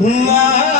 Mother.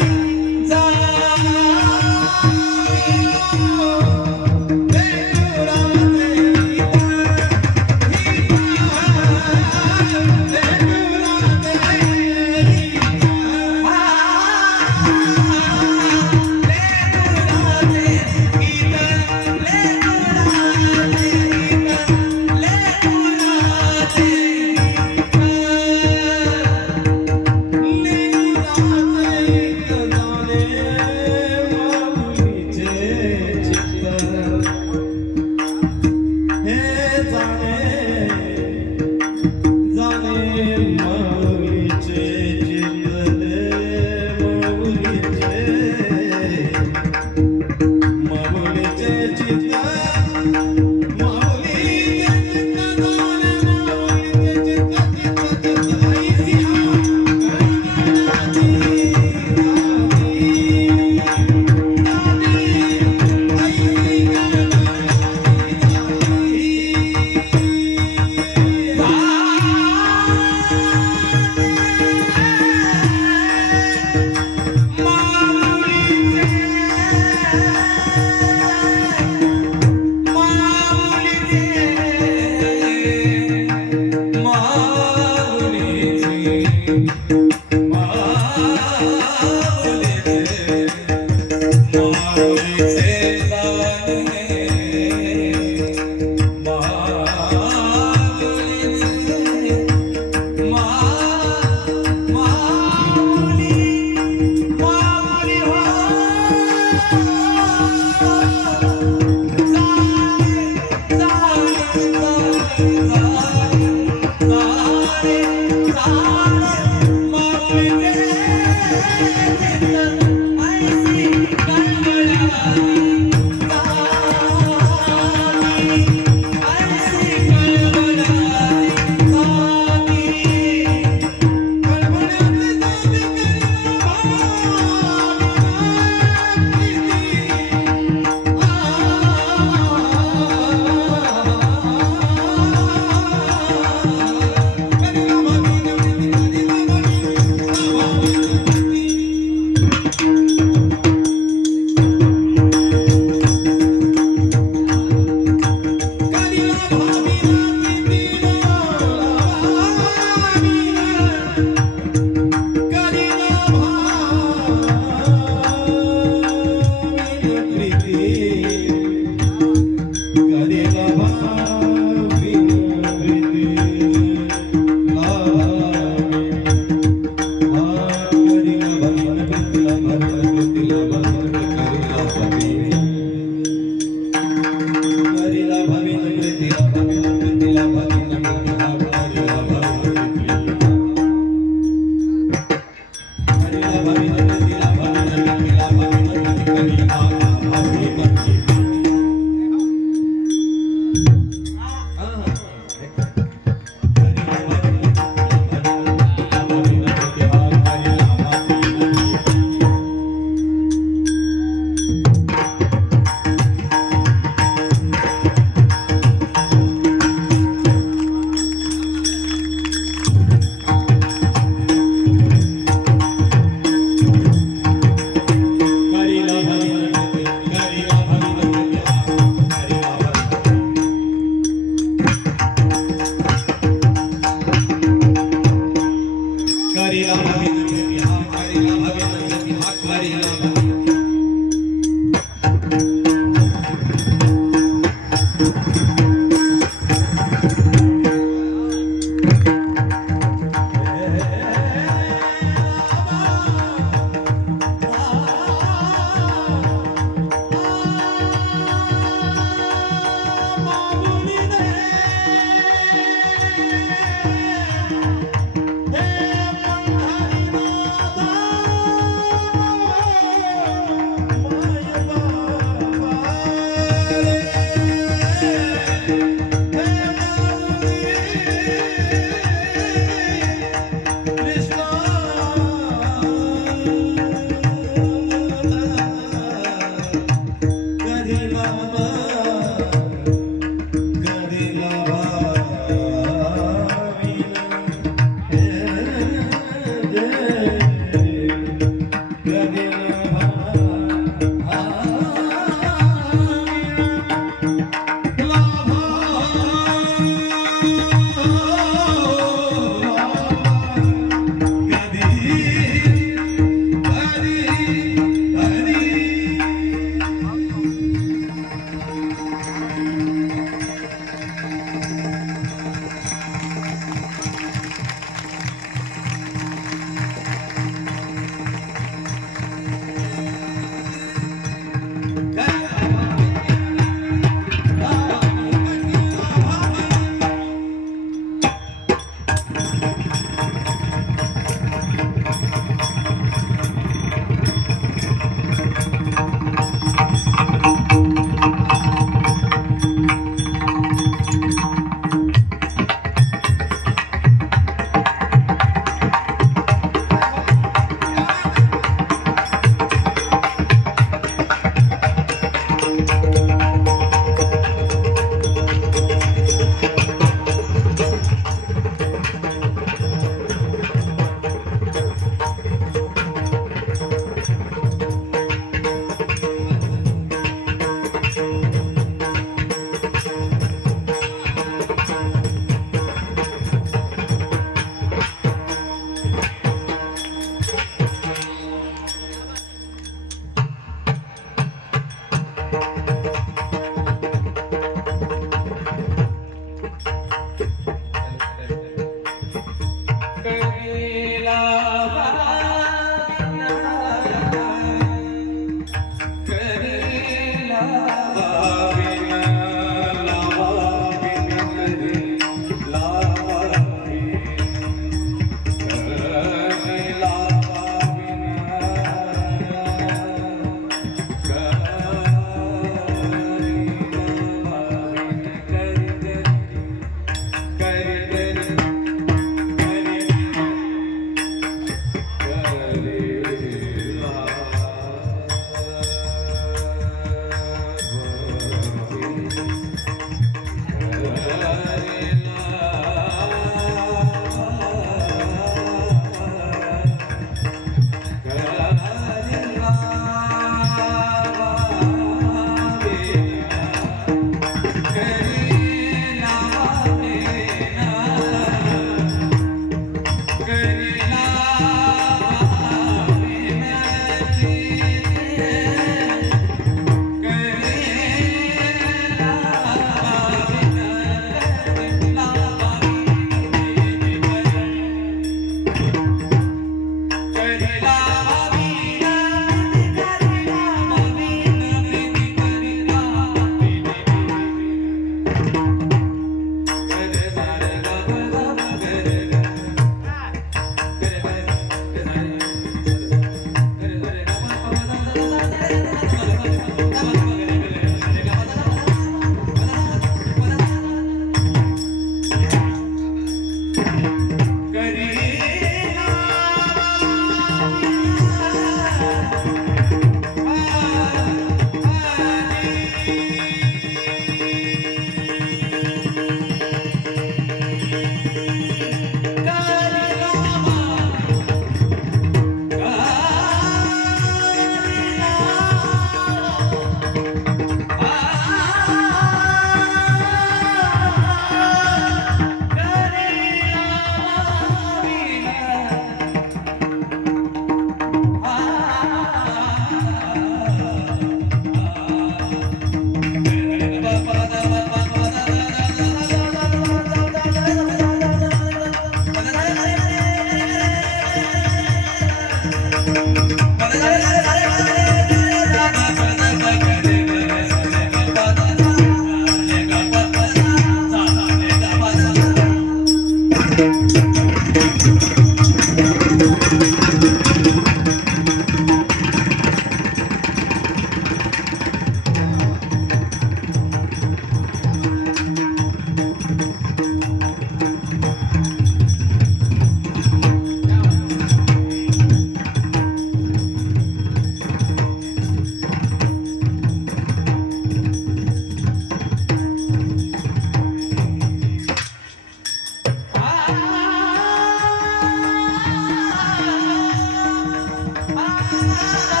मला